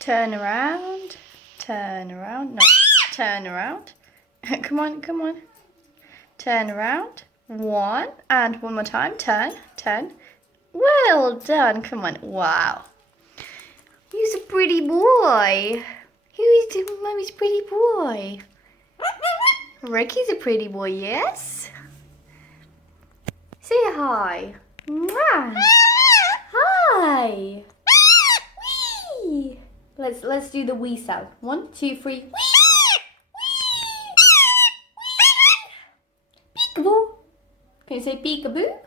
Turn around. Turn around. No. Turn around. Come on, come on. Turn around. One. And one more time. Turn. Turn. Well done. Come on. Wow. He's a pretty boy. Who's Mummy's pretty boy? Ricky's a pretty boy, yes? Say hi. Mwah. Hi. Wee. Let's do the wee sound. 1, 2, 3. Wee. Peekaboo. Can you say peekaboo?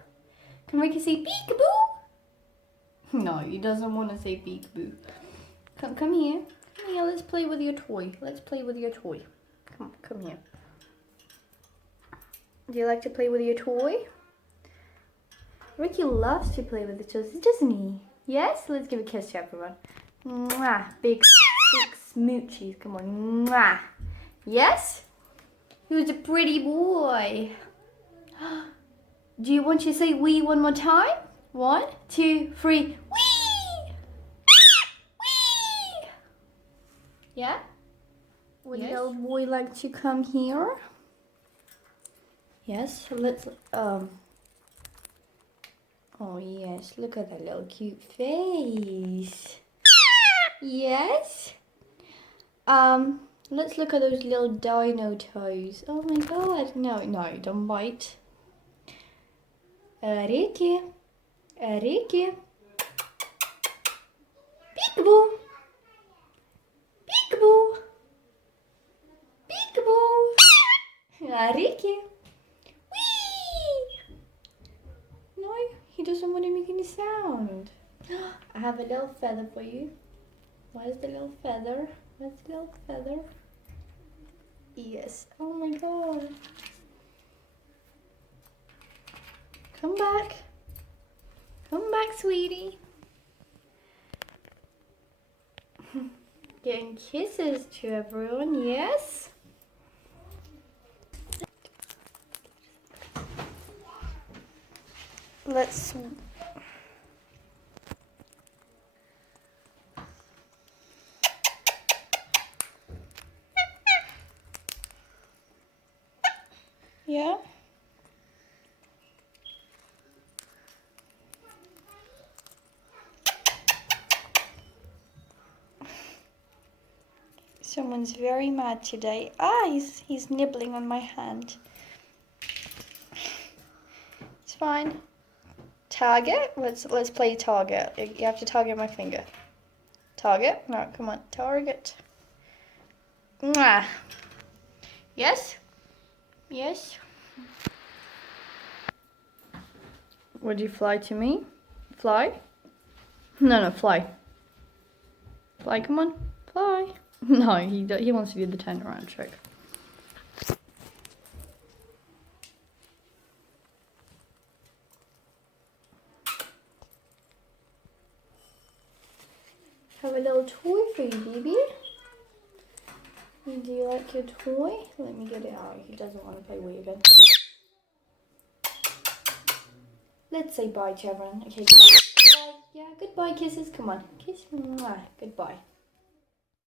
Can Ricky say peekaboo? No, he doesn't want to say peekaboo. Come here. Come here, let's play with your toy. Let's play with your toy. Come here. Do you like to play with your toy? Ricky loves to play with the toys, doesn't he? Yes? Let's give a kiss to everyone. Mwah. Big smoochies. Come on. Mwah. Yes? Who's a pretty boy? Do you want to say wee one more time? 1, 2, 3. Wee! Wee! Yeah? Would Yes. little boy like to come here? Yes, let's oh yes, look at that little cute face. Yes. Let's look at those little dino toes. Oh my god. No, don't bite. Riki. Riki. Peekaboo. Peekaboo. Peekaboo. Riki. Whee! No, he doesn't want to make any sound. I have a little feather for you. Where's the little feather? Where's the little feather? Yes. Oh my god. Come back. Come back, sweetie. Getting kisses to everyone, yes? Let's... Yeah? Someone's very mad today. Ah, he's nibbling on my hand. It's fine. Target? Let's play target. You have to target my finger. Target? No, come on. Target. Mwah. Yes? Yes? Would you fly to me? Fly? No, fly. Fly, come on. Fly. No, he wants to do the turnaround trick. Have a little toy for you, baby. Do you like your toy? Let me get it out. He doesn't want to play with you again. Let's say bye to everyone. Okay. Bye. Yeah, goodbye kisses. Come on. Kiss. Mwah. Goodbye.